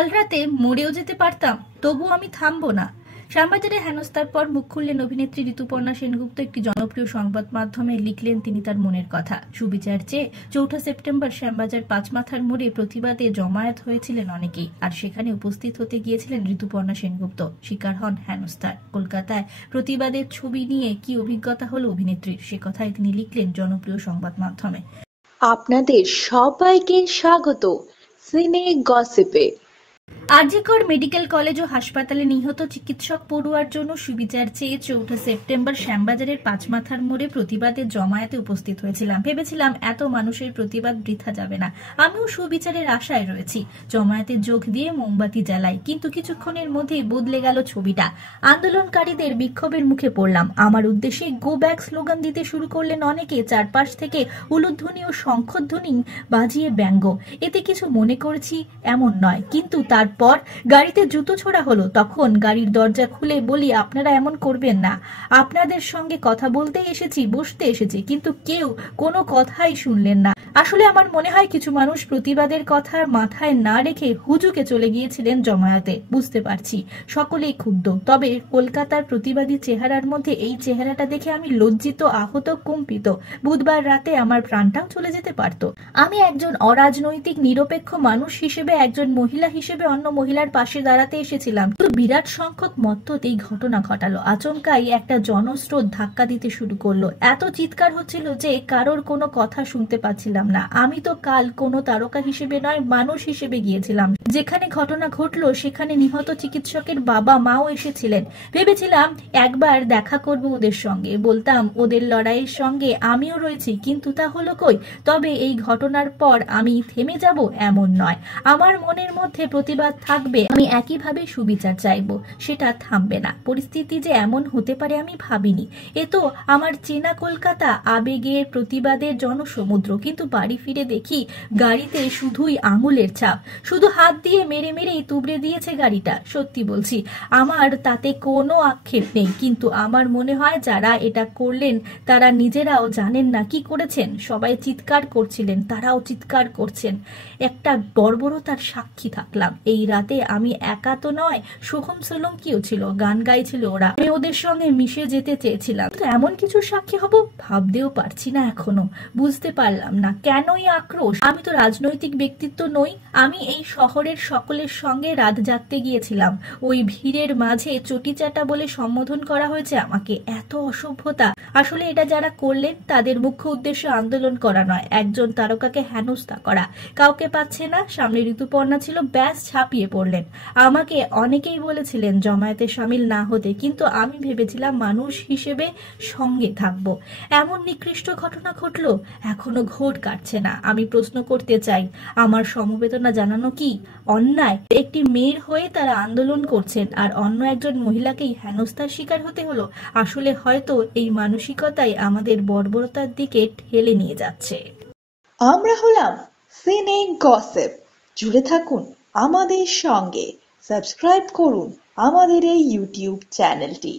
কাল রাতে মরেও যেতে পারতাম, তবু আমি থামবো না। শ্যামবাজারে হেনস্থার পর মুখ খুললেন অভিনেত্রী ঋতুপর্ণা সেনগুপ্ত। একটি জনপ্রিয় সংবাদ মাধ্যমে লিখলেন তিনি তার মনের কথা। সুবিচার চেয়ে ৪ সেপ্টেম্বর শ্যামবাজার পাঁচমাথার মোড়ে প্রতিবাদে জমায়েত হয়েছিলেন অনেকেই, আর সেখানে উপস্থিত হতে গিয়েছিলেন ঋতুপর্ণা সেনগুপ্ত। শিকার হন হেনস্থার। কলকাতায় প্রতিবাদের ছবি নিয়ে কি অভিজ্ঞতা হলো অভিনেত্রীর, সে কথাই তিনি লিখলেন জনপ্রিয় সংবাদ মাধ্যমে। আপনাদের সবাইকে স্বাগত সিনে গসিপে। আরজিকর মেডিকেল কলেজ ও হাসপাতালে নিহত চিকিৎসক পড়ুয়ার জন্য সুবিচার চেয়ে ৪ সেপ্টেম্বর শ্যামবাজারের পাঁচমাথার মোড়ে প্রতিবাদের জমায়েতে উপস্থিত হয়েছিলাম। ভেবেছিলাম এত মানুষের প্রতিবাদ বৃথা যাবে না, আমিও সুবিচারের আশায় রয়েছি। জমায়েতে যোগ দিয়ে মোমবাতি জ্বালাই, কিন্তু কিছুক্ষণের মধ্যেই বদলে গেল ছবিটা। আন্দোলনকারীদের বিক্ষোভের মুখে পড়লাম। আমার উদ্দেশ্যে গো ব্যাক স্লোগান দিতে শুরু করলেন অনেকে। চারপাশ থেকে উলুধ্বনি ও শঙ্খধ্বনি বাজিয়ে ব্যঙ্গ। এতে কিছু মনে করেছি এমন নয়, কিন্তু তারপর গাড়িতে জুতো ছোড়া হলো। তখন গাড়ির দরজা খুলে বলি, আপনারা এমন করবেন না, আপনাদের সঙ্গে কথা বলতে এসেছি, বসতে এসেছি। কিন্তু কেউ কোনো কথাই শুনলেন না। আসলে আমার মনে হয় কিছু মানুষ প্রতিবাদের কথা মাথায় না রেখে হুজুকে চলে গিয়েছিলেন জমায়েতে। বুঝতে পারছি সকলেই ক্ষুব্ধ, তবে কলকাতার প্রতিবাদী চেহারার মধ্যে এই চেহারাটা দেখে আমি লজ্জিত, আহত, কম্পিত। বুধবার রাতে আমার প্রাণটাও চলে যেতে পারত। আমি একজন অরাজনৈতিক নিরপেক্ষ মানুষ হিসেবে, একজন মহিলা হিসেবে অন্য মহিলার পাশে দাঁড়াতে এসেছিলাম। কিন্তু বিরাট সংখ্যক মত্তত এই ঘটনা ঘটালো। আচমকাই একটা জনস্রোত ধাক্কা দিতে শুরু করলো। এত চিৎকার হচ্ছিল যে কারোর কোনো কথা শুনতে পাচ্ছিলাম না। আমি তো কাল কোনো তারকা হিসেবে নয়, মানুষ হিসেবে গিয়েছিলাম। যেখানে ঘটনা ঘটলো সেখানে নিহত চিকিৎসকের বাবা মাও এসেছিলেন। ভেবেছিলাম একবার দেখা করব ওদের সঙ্গে, বলতাম ওদের লড়াইয়ের সঙ্গে আমিও রয়েছি, কিন্তু তা হলো কই। তবে এই ঘটনার পর আমি থেমে যাব এমন নয়। আমার মনের মধ্যে প্রতিবাদ থাকবে, আমি একইভাবে সুবিচার চাইবো, সেটা থামবে না। পরিস্থিতি যে এমন হতে পারে আমি ভাবিনি। এ তো আমার চেনা কলকাতা, আবেগের প্রতিবাদের জনসমুদ্র। কিন্তু বাড়ি ফিরে দেখি গাড়িতে শুধুই আঙুলের ছাপ, শুধু হাত দিয়ে মেরে মেরেই তুবড়ে দিয়েছে গাড়িটা। সত্যি বলছি, আমার তাতে কোনো আক্ষেপ নেই, কিন্তু আমার মনে হয় যারা এটা করলেন তারা নিজেরাও জানেন না কি করেছেন। সবাই চিৎকার করছিলেন, তারাও চিৎকার করছেন। একটা বর্বরতার সাক্ষী থাকলাম এই রাতে। আমি একা তো নয়, সোহম সোলঙ্কিও ছিল, গান গাইছিল ওরা। আমি ওদের সঙ্গে মিশে যেতে চেয়েছিলাম, তো এমন কিছু সাক্ষী হব ভাবতেও পারছি না এখনো। বুঝতে পারলাম না কেনই আক্রোশ। আমি তো রাজনৈতিক ব্যক্তিত্ব নই, আমি এই শহরের সকলের সঙ্গে রাত জাগতে গিয়েছিলাম। ওই ভিড়ের মাঝে চটিচাটা বলে সম্বোধন করা হয়েছে আমাকে। এত অসভ্যতা। আসলে এটা যারা করলেন তাদের মুখ্য উদ্দেশ্য আন্দোলন করা নয়, একজন তারকাকে হেনস্থা করা। কাউকে পাচ্ছে না, সামনে ঋতুপর্ণা ছিল, ব্যাস ঝাঁপিয়ে পড়লেন। আমাকে অনেকেই বলেছিলেন জমায়েতে সামিল না হতে, কিন্তু আমি ভেবেছিলাম মানুষ হিসেবে সঙ্গে থাকবো। এমন নিকৃষ্ট ঘটনা ঘটলো, এখনো ঘোর কাটছে না। আমি প্রশ্ন করতে চাই, আমার সমবেদনা জানানো কি অন্যায়? একটি মেয়ের হয়ে তারা আন্দোলন করছেন, আর অন্য একজন মহিলাকেই হেনস্থার শিকার হতে হলো। আসলে হয়তো এই মানসিকতাই আমাদের বর্বরতার দিকে ঠেলে নিয়ে যাচ্ছে। আমরা হলাম সিনে গসিপ। জুড়ে থাকুন আমাদের সঙ্গে, সাবস্ক্রাইব করুন আমাদের এই ইউটিউব চ্যানেলটি।